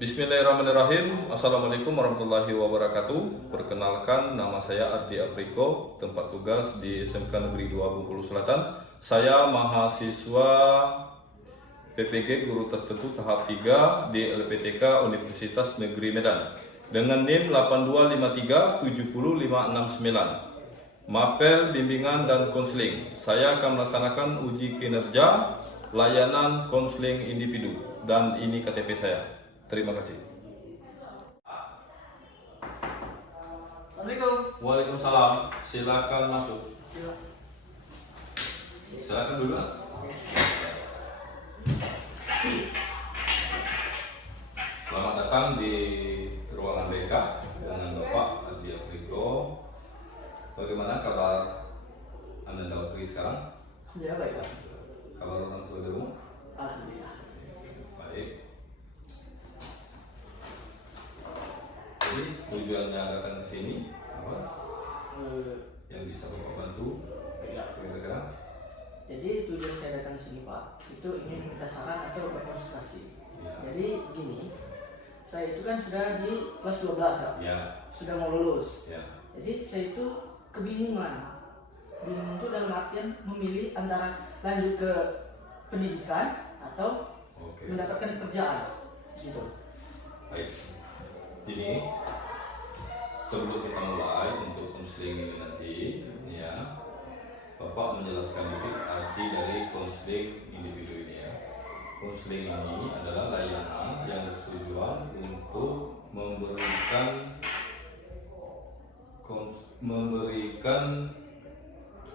Bismillahirrahmanirrahim. Assalamualaikum warahmatullahi wabarakatuh. Perkenalkan, nama saya Ardi Apriko, tempat tugas di SMK Negeri 2 Bengkulu Selatan. Saya mahasiswa PPG Guru Tertentu tahap 3 di LPTK Universitas Negeri Medan dengan NIM 82537059. Mapel bimbingan dan konseling. Saya akan melaksanakan uji kinerja layanan konseling individu dan ini KTP saya. Terima kasih. Assalamualaikum. Waalaikumsalam. Silakan masuk. Silakan dulu. Selamat datang di ruangan BK dengan Bapak Ardi Apriko. Bagaimana kabar Anda dokter sekarang? Ya baik Pak. Kabar orang tua di rumah? Alhamdulillah. Baik. Jadi tujuannya datang ke sini apa? Yang bisa Bapak bantu? Baiklah. Kira-kira? Jadi tujuan saya datang ke sini Pak, itu ingin minta saran atau berkonsultasi. Ya. Jadi begini, saya itu kan sudah di kelas 12 Pak. Ya. Sudah mau lulus. Ya. Jadi saya itu kebingungan. Bingung itu dalam artian memilih antara lanjut ke pendidikan atau Oke. mendapatkan pekerjaan. Gitu. Baik. Ini sebelum kita mulai untuk konseling ini nanti, ya, Bapak menjelaskan dikit arti dari konseling individu ini ya. Konseling ini adalah layanan yang bertujuan untuk memberikan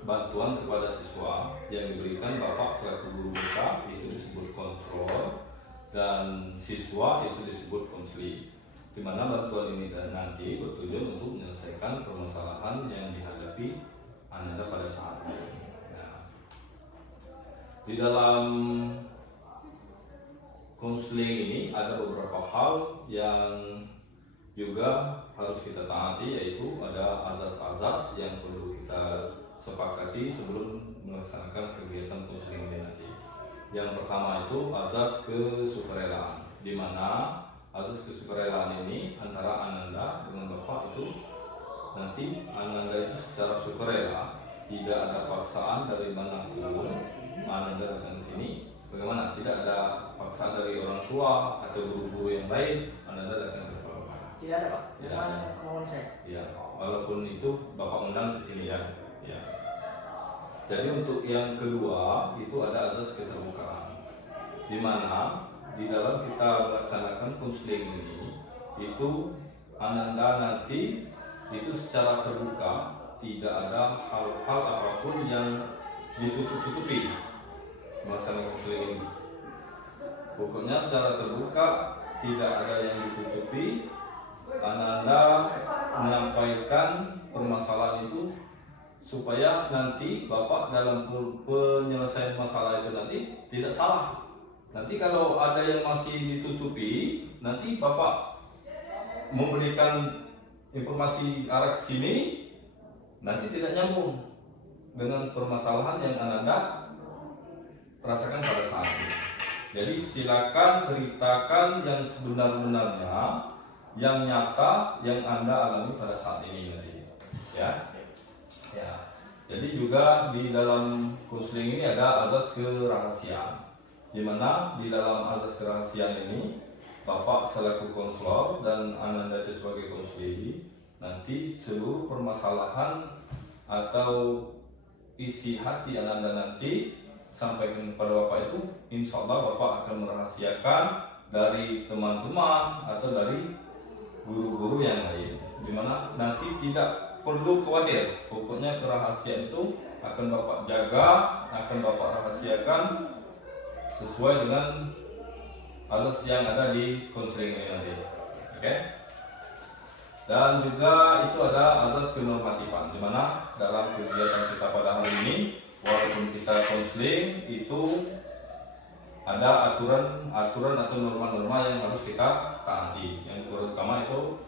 bantuan kepada siswa yang diberikan Bapak selaku guru BK, itu disebut kontrol, dan siswa itu disebut konseling. Di mana bantuan ini nanti bertujuan untuk menyelesaikan permasalahan yang dihadapi Anda pada saat ini. Nah, di dalam konseling ini ada beberapa hal yang juga harus kita taati, yaitu ada azas-azas yang perlu kita sepakati sebelum melaksanakan kegiatan konseling ini nanti. Yang pertama itu azas kesukarelaan, di mana azas kesukarelaan ini antara Ananda dengan Bapak itu nanti Ananda itu secara sukarela, tidak ada paksaan dari manapun Ananda datang ke sini. Bagaimana? Tidak ada paksaan dari orang tua atau guru-guru yang lain Ananda datang ke Bapak. Tidak ada Pak. Tidak Memang ada. kemauan saya. Ya, walaupun itu Bapak undang ke sini ya. Ya. Jadi untuk yang kedua itu ada azas keterbukaan, di mana di dalam kita melaksanakan konseling ini itu Ananda nanti itu secara terbuka, tidak ada hal-hal apapun yang ditutup-tutupi melaksanakan konseling ini. Pokoknya secara terbuka, tidak ada yang ditutupi. Ananda menyampaikan permasalahan itu supaya nanti Bapak dalam penyelesaian masalah itu nanti tidak salah. Nanti kalau ada yang masih ditutupi, nanti Bapak memberikan informasi arah ke sini, nanti tidak nyambung dengan permasalahan yang Anda rasakan pada saat ini. Jadi silakan ceritakan yang sebenar-benarnya, yang nyata, yang Anda alami pada saat ini nanti. Ya. Ya. Jadi juga di dalam konseling ini ada azas kerahasiaan, di mana di dalam azas kerahasiaan ini Bapak selaku konselor dan Ananda itu sebagai konseling, nanti seluruh permasalahan atau isi hati Ananda nanti sampaikan kepada Bapak itu, insya Allah Bapak akan merahasiakan dari teman-teman atau dari guru-guru yang lain, di mana nanti tidak perlu khawatir. Pokoknya kerahasiaan itu akan Bapak jaga, akan Bapak rahasiakan sesuai dengan azas yang ada di konseling ini nanti. Oke? Dan juga itu ada azas kenormatifan, di mana dalam kegiatan kita pada hari ini, walaupun kita konseling itu ada aturan atau norma-norma yang harus kita taati. Yang pertama itu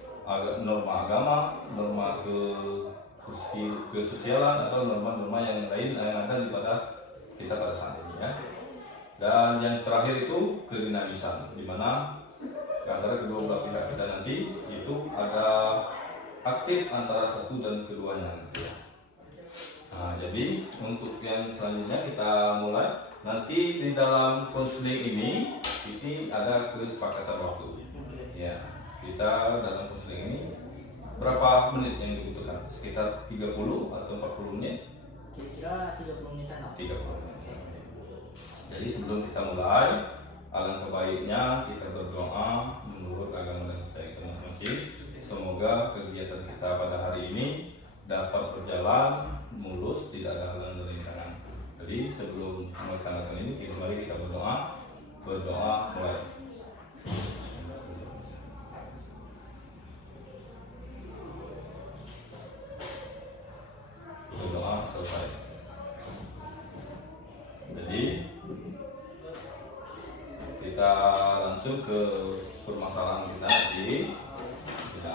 norma agama, norma kesosialan atau norma-norma yang lain yang ada pada kita pada saat ini ya. Dan yang terakhir itu kedinamisan, di mana di antara kedua belah pihak kita nanti itu ada aktif antara satu dan keduanya nanti ya. Nah, jadi untuk yang selanjutnya kita mulai. Nanti di dalam konseling ini ada kesepakatan waktu. Ya, kita dalam konseling ini berapa menit yang dibutuhkan? Sekitar 30 atau 40 menit? Kira-kira 30 menitan. 30 menit. Jadi sebelum kita mulai, alangkah baiknya kita berdoa menurut agama dan kita itu masing-masing. Semoga kegiatan kita pada hari ini dapat berjalan mulus, tidak ada halangan dan rintangan. Jadi sebelum melaksanakan ini, mari kita berdoa. Berdoa mulai. Berdoa selesai. Jadi kita langsung ke permasalahan kita nanti. Ya,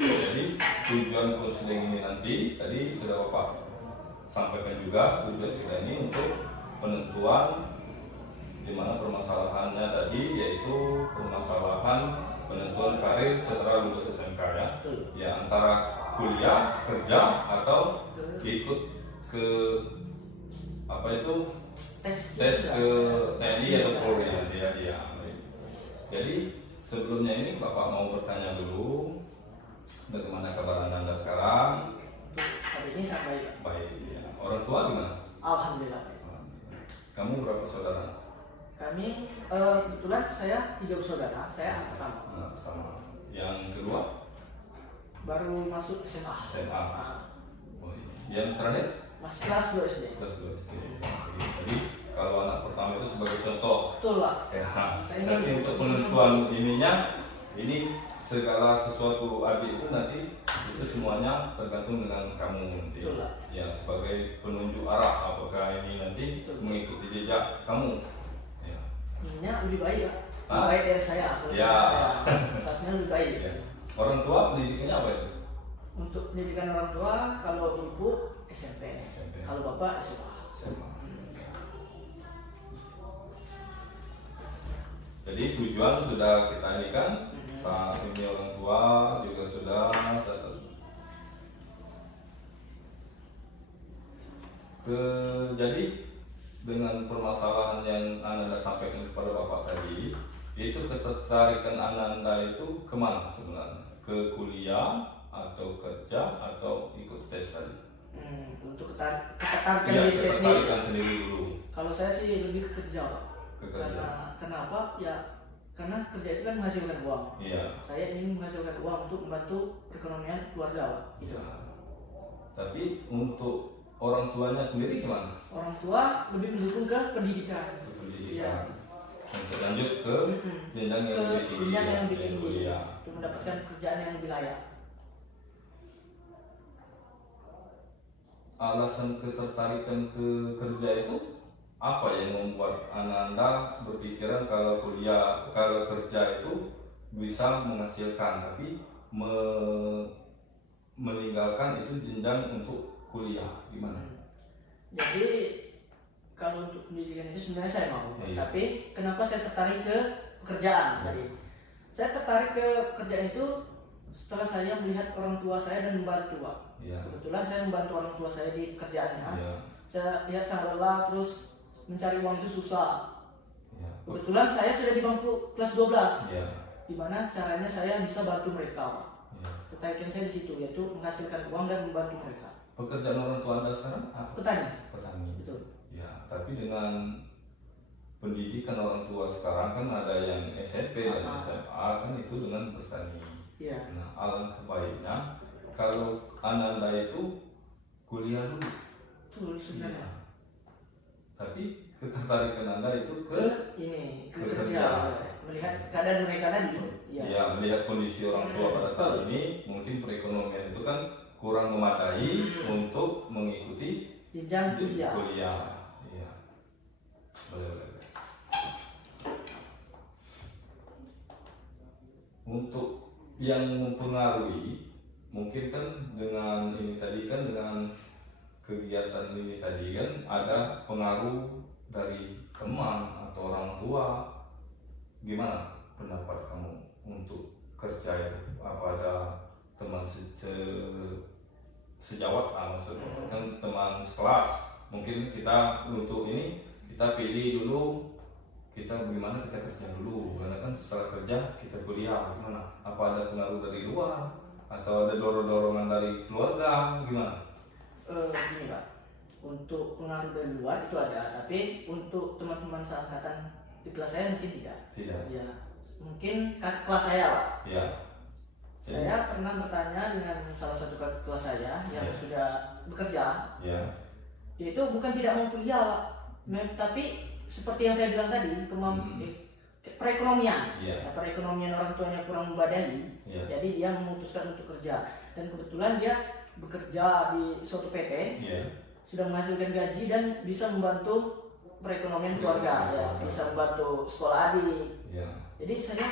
jadi tujuan konseling ini nanti tadi sudah Bapak sampaikan juga, tujuan kita ini untuk penentuan di mana permasalahannya tadi yaitu permasalahan penentuan karir setelah lulus SMK ya. Ya, antara kuliah, kerja atau ikut ke apa itu tes ke TNI atau Polri nanti ya. Jadi sebelumnya ini Bapak mau bertanya dulu, bagaimana kabar Anda sekarang? Hari ini sampai Baik ya. Orang tua gimana? Alhamdulillah. Kamu berapa saudara? Kami kebetulan saya 3 bersaudara, saya anak pertama. Anak pertama. Yang kedua? Baru masuk SMA. SMA. Oh, iya. Yang terakhir? Masih kelas 2 SD. Kelas 2 SD. Jadi kalau anak pertama itu sebagai contoh. Betul Pak. Ya. Nanti untuk penentuan ininya, ini segala sesuatu adik itu nanti itu semuanya tergantung dengan kamu nanti. Betul Pak. Ya, sebagai penunjuk arah apakah ini nanti mengikuti jejak kamu. Ya. Ininya lebih baik ya. Hah? Lebih baik dari saya. Kalau Ya. Saatnya lebih baik. Ya. Orang tua pendidikannya apa itu? Untuk pendidikan orang tua, kalau ibu SMP, SMP. kalau bapak SMA. SMA. Jadi tujuan sudah kita ini kan, saat ini orang tua juga sudah catat. Jadi dengan permasalahan yang Anda sampaikan kepada Bapak tadi, itu ketertarikan Anda itu kemana sebenarnya? Ke kuliah atau kerja atau ikut tes tadi? Untuk ketertarikan Iya, diri saya sendiri. ketertarikan sendiri dulu. Kalau saya sih lebih ke kerja Pak. Ke kerja. Kenapa? Ya karena kerja itu kan menghasilkan uang. Iya. Saya ingin menghasilkan uang untuk membantu perekonomian keluarga Pak. Gitu. Nah, tapi untuk orang tuanya sendiri gimana? Orang tua lebih mendukung ke pendidikan. Pendidikan. Iya. Untuk lanjut ke jenjang yang Ke lebih tinggi. jenjang yang lebih ya, tinggi. kuliah. Untuk mendapatkan pekerjaan yang lebih layak. Alasan ketertarikan ke kerja itu apa yang membuat Anda berpikiran kalau kerja itu bisa menghasilkan tapi meninggalkan itu jenjang untuk kuliah gimana? Jadi kalau untuk pendidikan itu sebenarnya saya mau, Iya. tapi kenapa saya tertarik ke pekerjaan tadi? Saya tertarik ke pekerjaan itu setelah saya melihat orang tua saya dan membantu Pak. Iya. Kebetulan saya membantu orang tua saya di pekerjaannya. Iya. Saya lihat sangat lelah, terus mencari uang itu susah. Iya. Kebetulan saya sudah di bangku kelas 12. Iya. Gimana caranya saya bisa bantu mereka Pak? Iya. Tertarikan saya di situ, yaitu menghasilkan uang dan membantu mereka. Pekerjaan orang tua Anda sekarang apa? Petani. Petani. Betul. Ya, tapi dengan pendidikan orang tua sekarang kan ada yang SMP dan SMA kan itu dengan bertani. Iya. Nah, alangkah baiknya kalau Anda itu kuliah dulu. Betul sebenarnya. Iya. Tapi ketertarikan Anda itu Ke ini ke Ke kerja, melihat keadaan mereka tadi. Iya. ya melihat kondisi orang tua pada saat ini mungkin perekonomian itu kan kurang memadai untuk mengikuti Jenjang kuliah. Iya. Boleh. Untuk yang mempengaruhi mungkin kan dengan ini tadi kan dengan kegiatan ini tadi kan ada pengaruh dari teman atau orang tua. Gimana pendapat kamu sejawat maksudnya kan teman sekelas. Mungkin kita untuk ini kita pilih dulu kita bagaimana kita kerja dulu, karena kan setelah kerja kita kuliah gimana, apa ada pengaruh dari luar atau ada dorongan dari keluarga gimana? Gini Pak, untuk pengaruh dari luar itu ada, tapi untuk teman-teman seangkatan di kelas saya mungkin tidak. Ya, mungkin kakak kelas saya Pak. Ya. Saya pernah bertanya dengan salah satu kakak kelas saya yang sudah bekerja. Ya. Itu bukan tidak mau kuliah Pak, tapi seperti yang saya bilang tadi, perekonomian. Yeah. Nah, perekonomian orang tuanya kurang membadai, jadi dia memutuskan untuk kerja. Dan kebetulan dia bekerja di suatu PT, sudah menghasilkan gaji dan bisa membantu perekonomian keluarga, bisa membantu sekolah adik. Jadi saya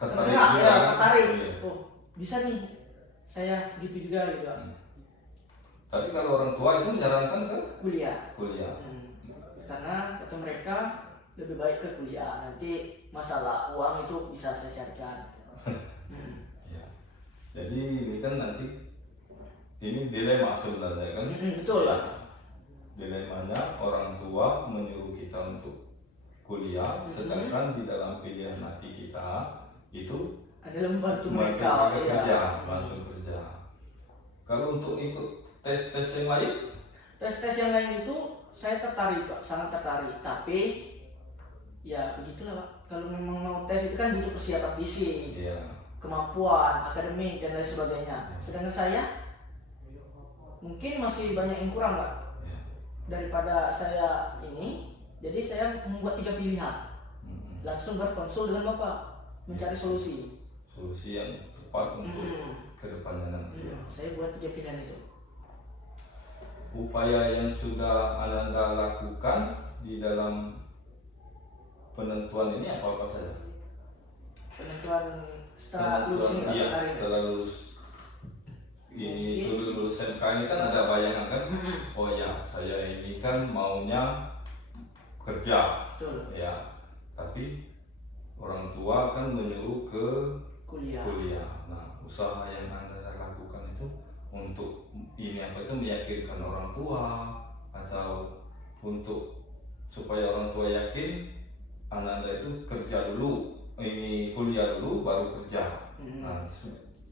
tertarik. Oh, bisa nih, saya gitu juga gitu. Tapi kalau orang tua itu menyarankan ke kuliah. Karena kata mereka lebih baik ke kuliah, nanti masalah uang itu bisa saya carikan. Ya. Jadi ini kan nanti ini dilema sebenarnya kan? Betul lah. Dilemanya orang tua menyuruh kita untuk kuliah, sedangkan di dalam pilihan hati kita itu adalah membantu mereka kerja, langsung kerja. Kalau untuk ikut tes-tes yang lain? Tes-tes yang lain itu saya tertarik Pak, sangat tertarik. Tapi ya begitulah Pak. Kalau memang mau tes itu kan butuh persiapan fisik, kemampuan akademik dan lain sebagainya. Sedangkan saya mungkin masih banyak yang kurang Pak. Daripada saya ini, jadi saya membuat 3 pilihan. Langsung berkonsul dengan Bapak, mencari solusi. Solusi yang tepat untuk kedepannya nanti. Saya buat 3 pilihan itu. Upaya yang sudah Ananda lakukan di dalam penentuan ini apa saja? Penentuan setelah lulus ini setelah lulus ini, lulus SMK ini kan ada bayangan kan? Oh ya, saya ini kan maunya kerja. Betul. Ya, tapi orang tua kan menyuruh ke kuliah. Nah, usaha yang Anda lakukan itu untuk ini apa itu meyakinkan orang tua atau untuk supaya orang tua yakin Ananda itu kerja dulu, ini kuliah dulu baru kerja. Nah,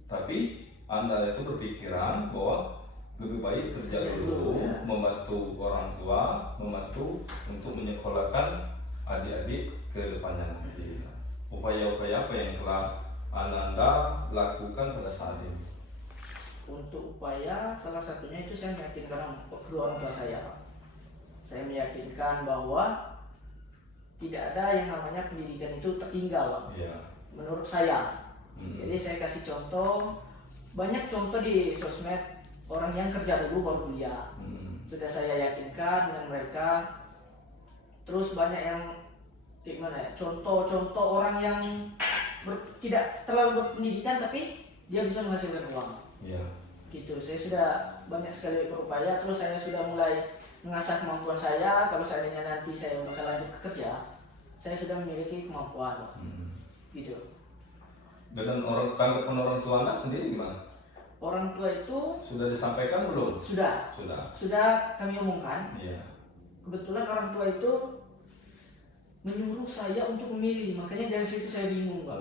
tapi Anda itu berpikiran bahwa lebih baik kerja dulu, membantu orang tua, membantu untuk menyekolahkan adik-adik ke depannya nanti. Upaya-upaya apa yang telah Ananda lakukan pada saat ini? Untuk upaya salah satunya itu saya meyakinkan kedua orang tua saya. Saya meyakinkan bahwa tidak ada yang namanya pendidikan itu tertinggal, menurut saya. Jadi saya kasih contoh, banyak contoh di sosmed orang yang kerja dulu baru kuliah. Sudah saya yakinkan dengan mereka. Terus banyak yang contoh-contoh orang yang tidak terlalu berpendidikan tapi dia bisa menghasilkan uang. Gitu. Saya sudah banyak sekali berupaya. Terus saya sudah mulai mengasah kemampuan saya. Kalau seandainya nanti saya bakal lanjut ke kerja, saya sudah memiliki kemampuan. Gitu. Dengan tanggapan orang tua Anda sendiri gimana? Orang tua itu sudah disampaikan belum? Sudah kami umumkan. Kebetulan orang tua itu menyuruh saya untuk memilih, makanya dari situ saya bingung Pak.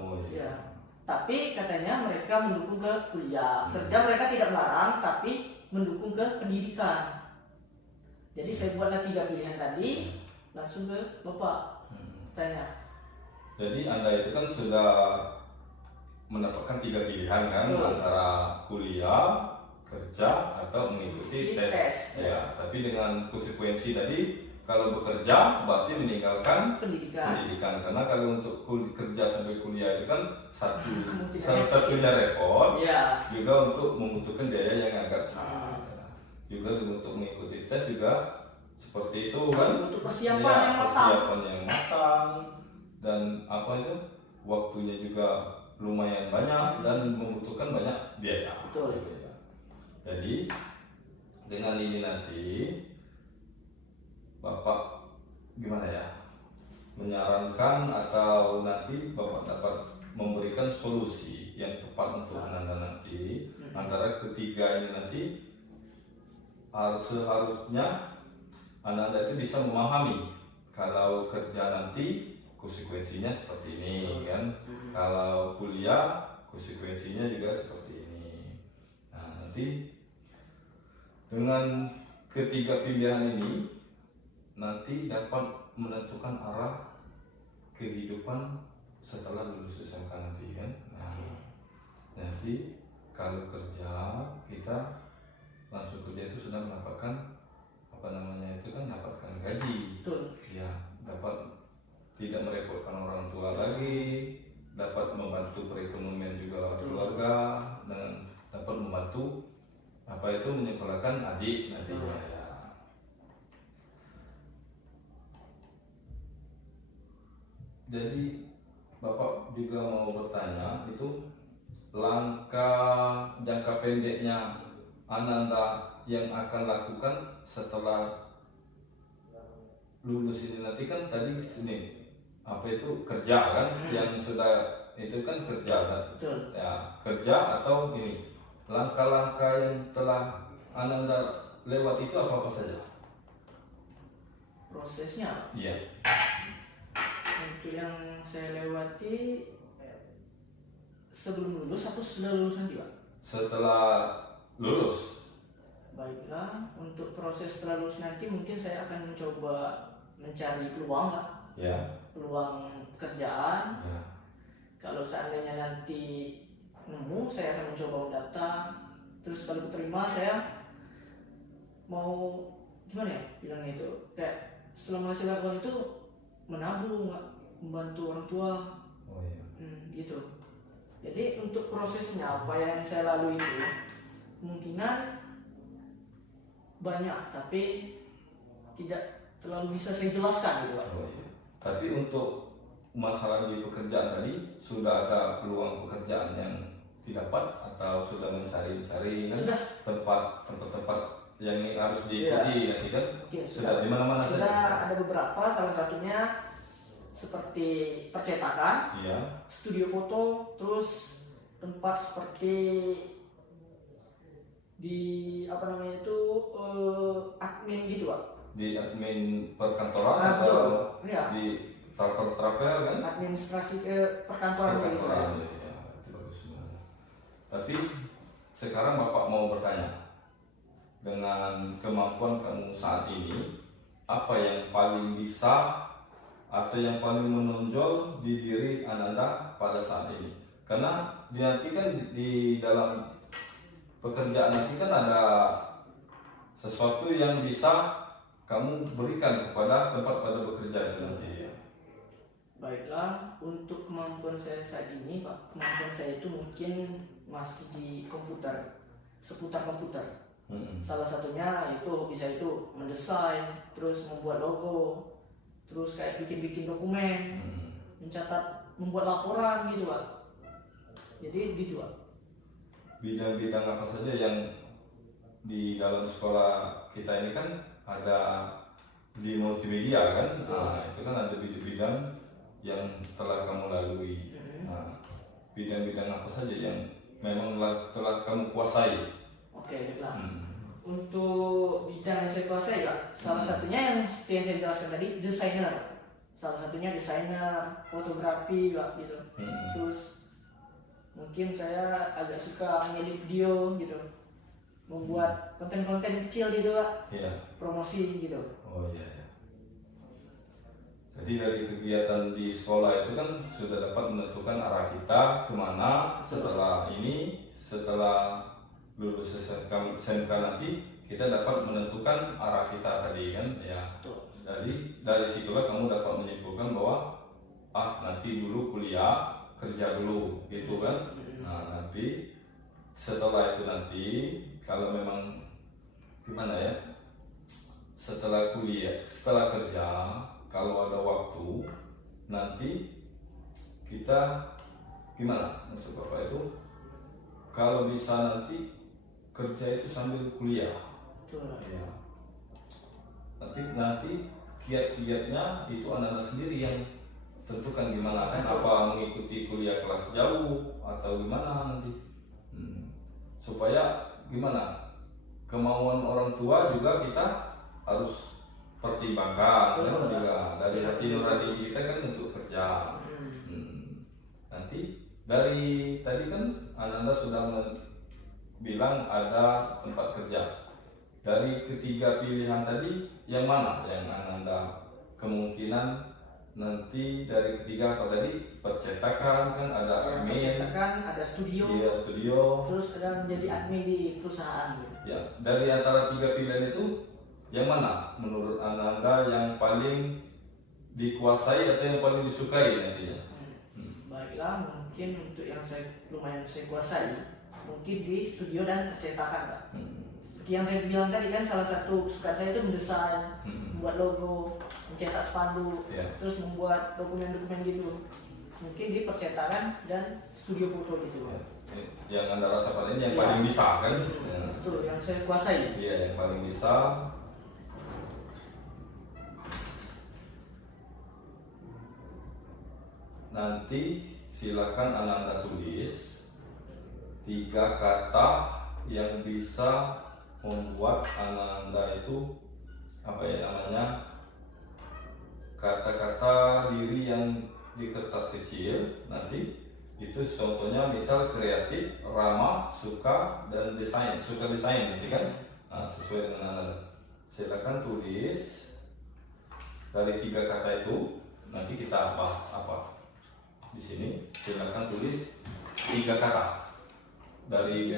Tapi katanya mereka mendukung ke kuliah. Kerja mereka tidak melarang, tapi mendukung ke pendidikan. Jadi saya buatlah 3 pilihan tadi, langsung ke Bapak tanya. Jadi Anda itu kan sudah mendapatkan 3 pilihan kan, antara kuliah, kerja, atau mengikuti tes. Tapi dengan konsekuensi tadi, kalau bekerja berarti meninggalkan pendidikan. Karena kalau untuk kerja sampai kuliah itu kan satunya repot, juga untuk membutuhkan biaya yang agak besar. Juga untuk mengikuti tes juga seperti itu kan, butuh persiapan yang matang dan apa itu waktunya juga lumayan banyak dan membutuhkan banyak biaya. Betul. Jadi dengan ini nanti Bapak gimana ya, menyarankan atau nanti Bapak dapat memberikan solusi yang tepat untuk Ananda nanti Antara ketiga ini nanti seharusnya anak-anak itu bisa memahami kalau kerja nanti konsekuensinya seperti ini kan, kalau kuliah konsekuensinya juga seperti ini. Nah, nanti dengan ketiga pilihan ini nanti dapat menentukan arah kehidupan setelah lulus SMK nanti kan. Nah, nanti kalau kerja kita langsung kerja itu sudah mendapatkan dapatkan gaji. Betul. Ya, dapat tidak merepotkan orang tua lagi, dapat membantu perekonomian juga keluarga, dan dapat membantu menyekolahkan adik nantinya. Ya. Jadi Bapak juga mau bertanya, itu langkah jangka pendeknya Ananda yang akan lakukan setelah lulus ini nanti kan tadi sini kerja kan, yang sudah itu kan kerja kan. Betul. Ya, kerja atau ini langkah-langkah yang telah Ananda lewat itu apa saja? Prosesnya Iya. untuk yang saya lewati sebelum lulus atau sudah lulus nanti, Pak? Setelah lulus. Baiklah, untuk proses setelah lulus nanti mungkin saya akan mencoba mencari peluang, Pak. Ya. Peluang pekerjaan. Ya. Kalau seandainya nanti nemu, saya akan mencoba mendaftar. Terus kalau diterima, saya mau gimana ya bilangnya itu, kayak selama hasil lakukan itu menabung, membantu orang tua. Oh iya. Gitu. Jadi untuk prosesnya apa yang saya lalui itu kemungkinan banyak, tapi tidak terlalu bisa saya jelaskan gitu, Pak. Oh iya. Tapi untuk masalah di pekerjaan tadi sudah ada peluang pekerjaan yang didapat atau sudah mencari-cari tempat-tempat yang harus diikuti nanti kan? Sudah di mana-mana saja. Sudah ada beberapa, salah satunya seperti percetakan, studio foto, terus tempat seperti di admin gitu, Pak. Di admin perkantoran atau di travel kan? Administrasi perkantoran gitu. Ya, itu bagus semuanya. Tapi sekarang Bapak mau bertanya, dengan kemampuan kamu saat ini, apa yang paling bisa atau yang paling menonjol di diri Ananda pada saat ini? Karena nanti kan di dalam pekerjaan nanti kan ada sesuatu yang bisa kamu berikan kepada tempat pada bekerja itu nanti ya. Baiklah, untuk kemampuan saya saat ini, Pak, kemampuan saya itu mungkin masih di komputer, seputar komputer. Salah satunya bisa itu mendesain, terus membuat logo, terus kayak bikin dokumen, mencatat, membuat laporan gitu, Pak. Jadi gitu, Pak. Bidang-bidang apa saja yang di dalam sekolah kita ini kan ada di multimedia kan? Nah, itu kan ada bidang-bidang yang telah kamu lalui. Nah, bidang-bidang apa saja yang memang telah kamu kuasai? Oke, baiklah. Untuk bidang yang saya kuasai, Pak, salah satunya yang seperti yang saya jelaskan tadi, desainer. Salah satunya desainer, fotografi, Pak, gitu. Terus mungkin saya agak suka ngedit video gitu, membuat konten-konten kecil gitu, Pak. Promosi gitu. Oh iya. Jadi dari kegiatan di sekolah itu kan sudah dapat menentukan arah kita kemana setelah lulus SMK nanti kita dapat menentukan arah kita tadi kan ya. Dari situlah kamu dapat menyimpulkan bahwa nanti dulu kuliah, kerja dulu gitu kan. Nah, nanti setelah itu nanti kalau memang gimana ya, setelah kuliah, setelah kerja, kalau ada waktu nanti kita gimana maksud Bapak itu, kalau bisa nanti kerja itu sambil kuliah. Ya. Tapi nanti kiat-kiatnya itu anak-anak sendiri yang tentukan gimana kan, apa mengikuti kuliah kelas jauh atau gimana nanti. supaya gimana, kemauan orang tua juga kita harus pertimbangkan kan juga dari hati nurani kita kan untuk kerja. Nanti dari tadi kan Ananda sudah bilang ada tempat kerja. Dari ketiga pilihan tadi yang mana yang Ananda kemungkinan nanti dari ketiga apa tadi, percetakan kan ada admin, percetakan ada studio, iya, studio, terus ada menjadi admin di perusahaan gitu. Ya, dari antara tiga pilihan itu yang mana menurut Ananda yang paling dikuasai atau yang paling disukai nantinya? Baiklah, mungkin untuk yang lumayan saya kuasai, mungkin di studio dan percetakan, Pak. Seperti yang saya bilang tadi kan, salah satu kesukaan saya itu mendesain, membuat logo, mencetak spanduk, terus membuat dokumen-dokumen gitu. Mungkin di percetakan dan studio foto gitu. Yang Anda rasa paling yang paling bisa kan? Betul, yang saya kuasai. Iya, yang paling bisa. Nanti silakan Ananda tulis 3 kata yang bisa membuat Ananda itu apa ya namanya, kata-kata diri yang di kertas kecil. Nanti itu contohnya misal kreatif, ramah, suka, dan desain. Suka desain nanti kan, nah, sesuai dengan Ananda. Silakan tulis dari 3 kata itu. Nanti kita bahas apa di sini. Silakan tulis 3 kata dari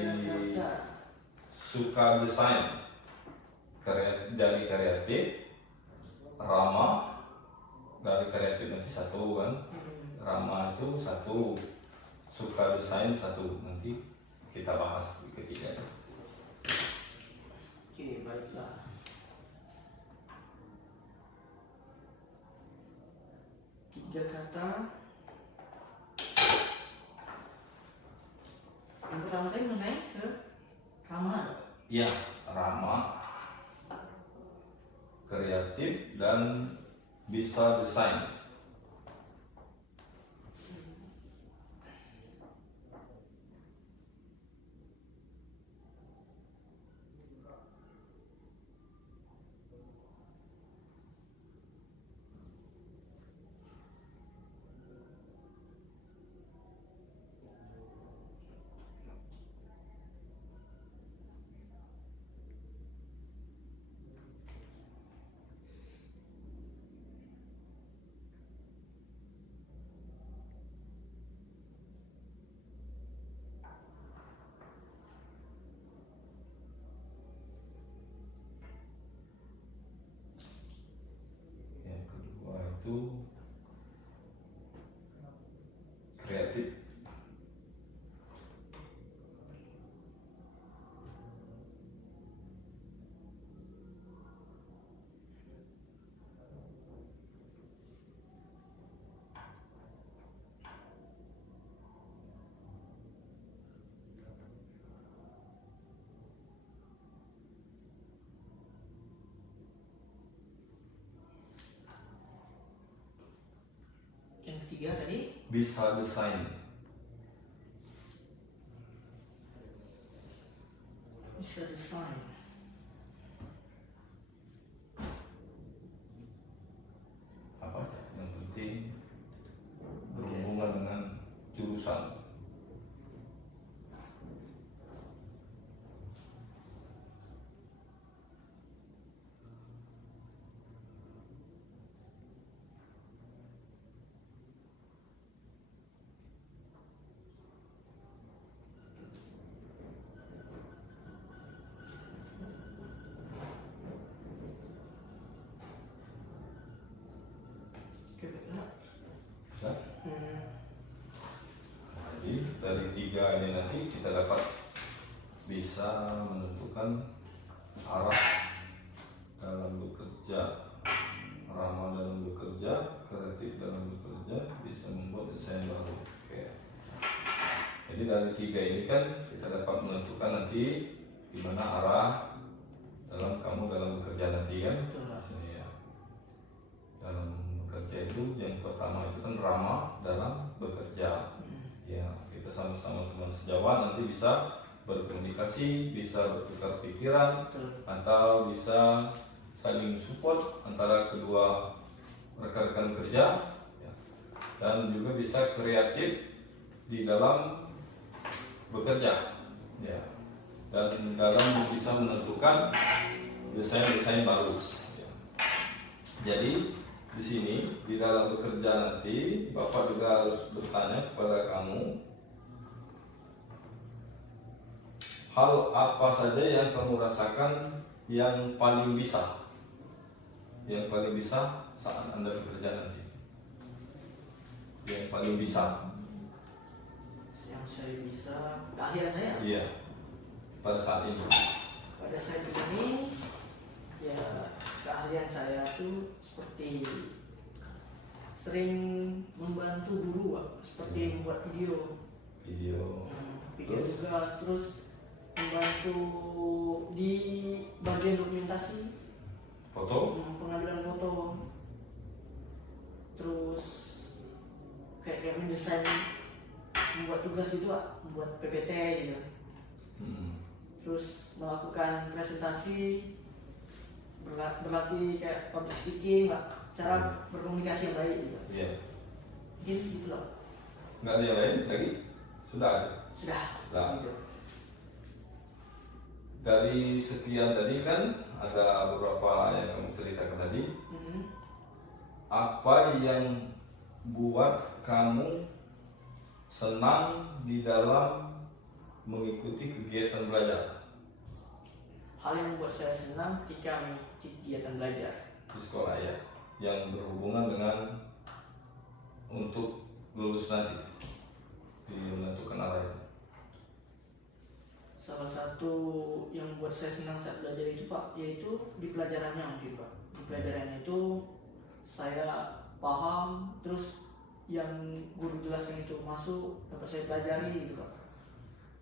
suka desain, dari kreatif, ramah, dari kreatif nanti 1 kan, ramah itu 1, suka desain 1. Nanti kita bahas di ketiga. Oke, baiklah. Tiga kata. Yang pertama tadi mengenai ke ramah. Iya, ramah, kreatif, dan bisa desain. Itu kreatif. Yang ketiga tadi Bisa desain. bisa desain. Apa yang penting berhubungan dengan jurusan. Oke, baiklah. Bisa? Jadi dari 3 ini nanti kita dapat bisa menentukan arah dalam bekerja, ramah dalam bekerja, kreatif dalam bekerja, bisa membuat desain baru. Oke. Jadi dari 3 ini kan kita dapat menentukan nanti gimana arah kamu dalam bekerja nanti kan. Ya. Dalam bekerja itu yang pertama itu kan ramah dalam bekerja. Ya, kita sama-sama teman sejawat nanti bisa berkomunikasi, bisa bertukar pikiran, Betul. atau bisa saling support antara kedua rekan-rekan kerja, ya. Dan juga bisa kreatif di dalam bekerja, ya. Dan dalam bisa menentukan desain-desain baru, ya. Jadi di sini di dalam bekerja nanti Bapak juga harus bertanya kepada kamu, hal apa saja yang kamu rasakan yang paling bisa saat Anda bekerja nanti, yang paling bisa. Yang saya bisa, keahlian saya. Iya, pada saat ini. Pada saat ini, ya keahlian saya tuh seperti sering membantu guru, Pak. Seperti membuat video juga, terus membantu di bagian dokumentasi, Foto? pengambilan foto, terus kayak mendesain, membuat tugas gitu, Pak. Membuat PPT gitu. Terus melakukan presentasi, berlatih kayak public speaking, Pak. Cara berkomunikasi yang baik gitu. Iya. Mungkin gitu loh. Nggak ada yang lain lagi? Sudah ada? Sudah. Nah. Gitu. Dari sekian tadi kan ada beberapa yang kamu ceritakan tadi. Apa yang buat kamu senang di dalam mengikuti kegiatan belajar Hal yang membuat saya senang ketika mengikuti kegiatan belajar di sekolah, ya, yang berhubungan dengan untuk lulus nanti di menentukan arah itu? Salah satu yang membuat saya senang saat belajar itu, Pak, yaitu di pelajarannya mungkin, Pak. Di pelajarannya itu saya paham, terus yang guru jelaskan itu masuk, dapat saya pelajari gitu, Pak.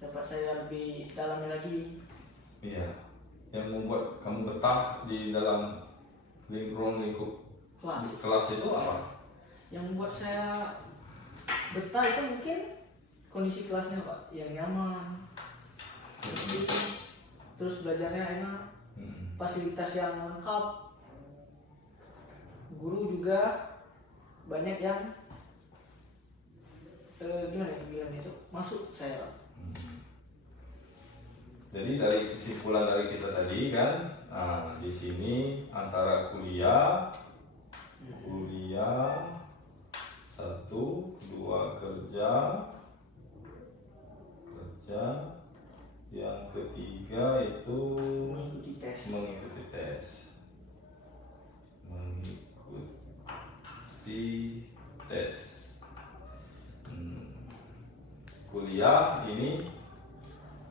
Dapat saya lebih dalami lagi. Iya. Yang membuat kamu betah di dalam lingkup kelas itu apa? Yang membuat saya betah itu mungkin kondisi kelasnya, Pak, yang nyaman. Terus belajarnya enak, fasilitas yang lengkap, guru juga banyak yang gimana ya bilang itu, masuk saya, Pak. Jadi dari kesimpulan dari kita tadi kan, di sini antara kuliah satu, kedua kerja, yang ketiga itu mengikuti tes. Kuliah ini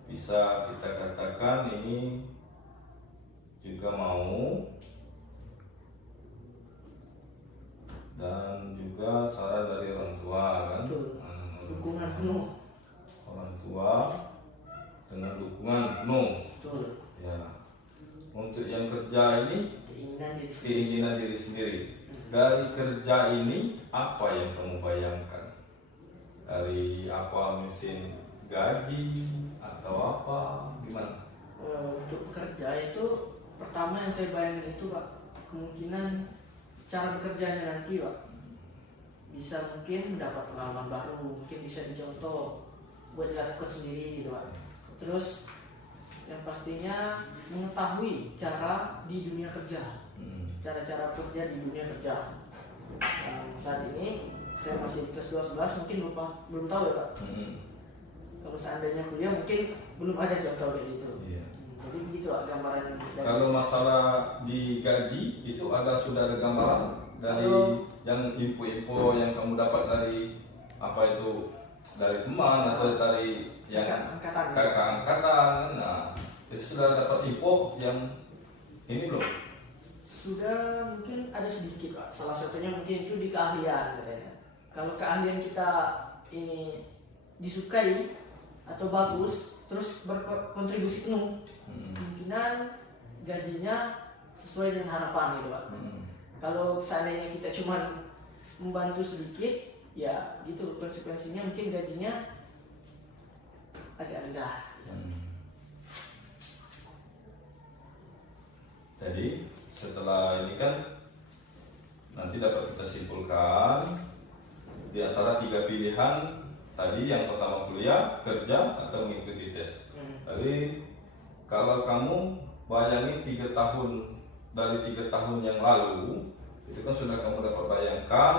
bisa kita katakan ini juga mau, dan juga saran dari orang tua kan. Dukungan penuh. Orang tua dengan dukungan penuh. Betul. Ya. Untuk yang kerja ini keinginan diri sendiri. Dari kerja ini apa yang kamu bayangkan? Dari apa, mesin gaji atau apa, gimana? Untuk bekerja itu pertama yang saya bayangkan itu, Pak, kemungkinan cara bekerjanya nanti, Pak, bisa mungkin mendapat pengalaman baru, mungkin bisa dicontoh buat dilakukan sendiri gitu, Pak. Terus yang pastinya mengetahui cara di dunia kerja, cara-cara kerja di dunia kerja. Saat ini saya masih di kelas 12, mungkin belum tahu ya, Pak. Kalau seandainya kuliah mungkin belum ada contoh kayak gitu. Iya. Jadi begitu, Pak, gambaran. Kalau masalah di gaji itu sudah ada gambaran dari yang info-info yang kamu dapat dari apa itu, dari teman atau dari yang kakak angkatan. Nah, itu sudah dapat info yang ini belum? Sudah, mungkin ada sedikit, Pak. Salah satunya mungkin itu di keahlian katanya. Kalau keahlian kita ini disukai atau bagus, terus berkontribusi penuh, kemungkinan gajinya sesuai dengan harapan gitu, Pak. Kalau seandainya kita cuma membantu sedikit, ya gitu, konsekuensinya mungkin gajinya agak rendah. Jadi setelah ini kan nanti dapat kita simpulkan di antara 3 pilihan tadi, yang pertama kuliah, kerja, atau mengikuti tes. Jadi kalau kamu bayangin 3 tahun dari 3 tahun yang lalu, itu kan sudah kamu dapat bayangkan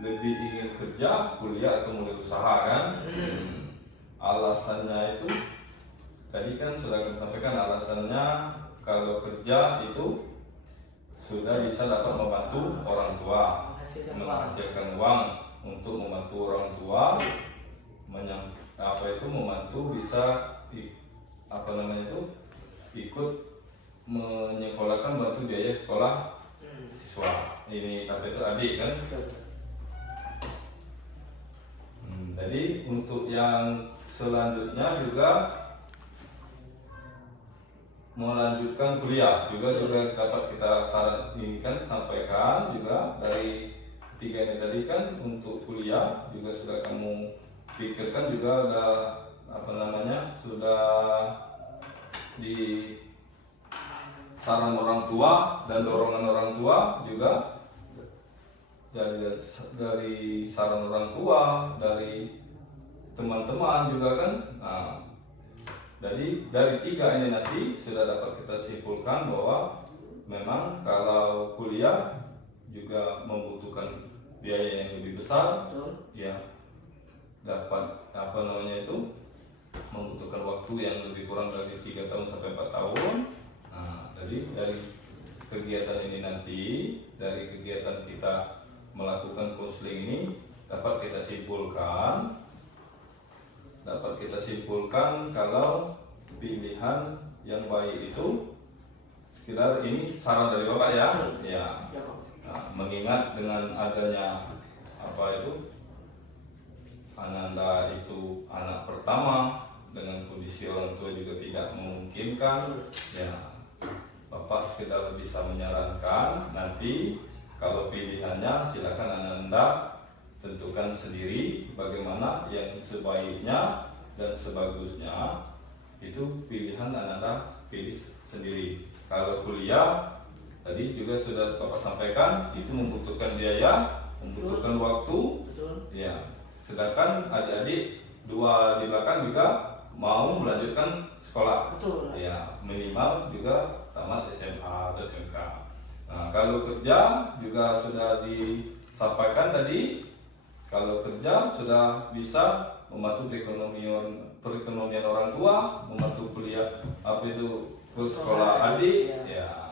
lebih ingin kerja, kuliah, atau mulai usaha kan? Alasannya itu tadi kan sudah kita sampaikan, alasannya kalau kerja itu sudah bisa dapat membantu orang tua, menghasilkan uang untuk membantu orang tua, membantu bisa ikut menyekolahkan, bantu biaya sekolah siswa. Ini tapi itu adik kan. Jadi untuk yang selanjutnya juga melanjutkan kuliah juga dapat kita sampaikan juga dari 3 ini tadi kan. Untuk kuliah juga sudah kamu pikirkan juga sudah di saran orang tua dan dorongan orang tua juga, dari saran orang tua, dari teman-teman juga kan. Nah, jadi dari 3 ini nanti sudah dapat kita simpulkan bahwa memang kalau kuliah juga membutuhkan biaya yang lebih besar. Betul. Ya, dapat membutuhkan waktu yang lebih kurang dari 3 tahun sampai 4 tahun. Nah, jadi dari kegiatan ini nanti, dari kegiatan kita melakukan konseling ini dapat kita simpulkan kalau pilihan yang baik itu, sekedar ini saran dari Bapak ya. Nah, mengingat dengan adanya Ananda itu anak pertama dengan kondisi orang tua juga tidak memungkinkan, ya Bapak sekedar bisa menyarankan nanti kalau pilihannya silakan Ananda tentukan sendiri bagaimana yang sebaiknya dan sebagusnya, itu pilihan Ananda pilih sendiri. Kalau kuliah tadi juga sudah Bapak sampaikan itu membutuhkan biaya, membutuhkan waktu. Betul. Ya, sedangkan adik-adik 2 di belakang juga mau melanjutkan sekolah. Betul. Ya, minimal juga tamat SMA atau SMK. Nah, kalau kerja juga sudah disampaikan tadi, kalau kerja sudah bisa membantu perekonomian orang tua, membantu kuliah ke sekolah adik. Ya.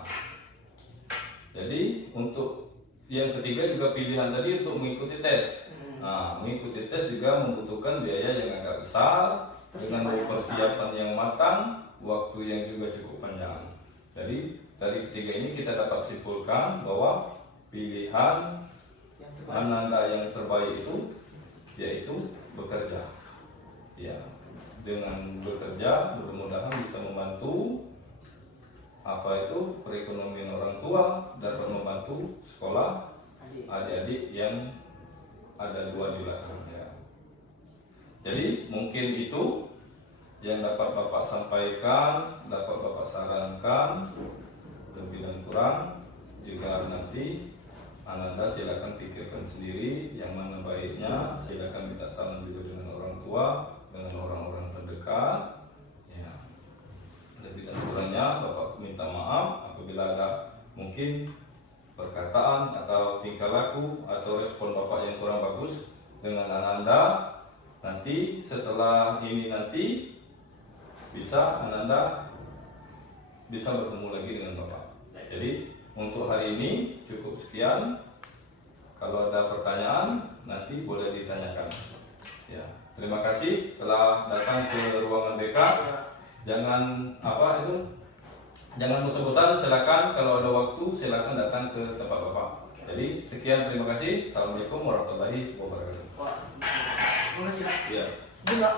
Jadi untuk yang ketiga juga pilihan tadi untuk mengikuti tes. Nah, mengikuti tes juga membutuhkan biaya yang agak besar dengan persiapan yang matang, waktu yang juga cukup panjang. Jadi dari ketiga ini kita dapat simpulkan bahwa pilihan Ananda yang terbaik itu yaitu bekerja. Ya, dengan bekerja mudah-mudahan bisa membantu perekonomian orang tua dan membantu sekolah adik-adik yang ada 2 di belakangnya. Jadi mungkin itu yang dapat Bapak sampaikan, dapat Bapak sarankan. Lebih dan kurang juga nanti Ananda silakan pikirkan sendiri yang mana baiknya. Silakan minta saran juga dengan orang tua, dengan orang-orang terdekat. Ya. Lebih dan kurangnya Bapak minta maaf apabila ada mungkin perkataan atau tingkah laku atau respon Bapak yang kurang bagus dengan Ananda. Nanti setelah ini bisa Ananda bisa bertemu lagi dengan Bapak. Jadi untuk hari ini cukup sekian. Kalau ada pertanyaan nanti boleh ditanyakan. Ya, terima kasih telah datang ke ruangan BK. Jangan jangan bosan-bosan, silakan kalau ada waktu silakan datang ke tempat Bapak. Jadi sekian, terima kasih. Assalamualaikum warahmatullahi wabarakatuh. Terima kasih. Ya. Juga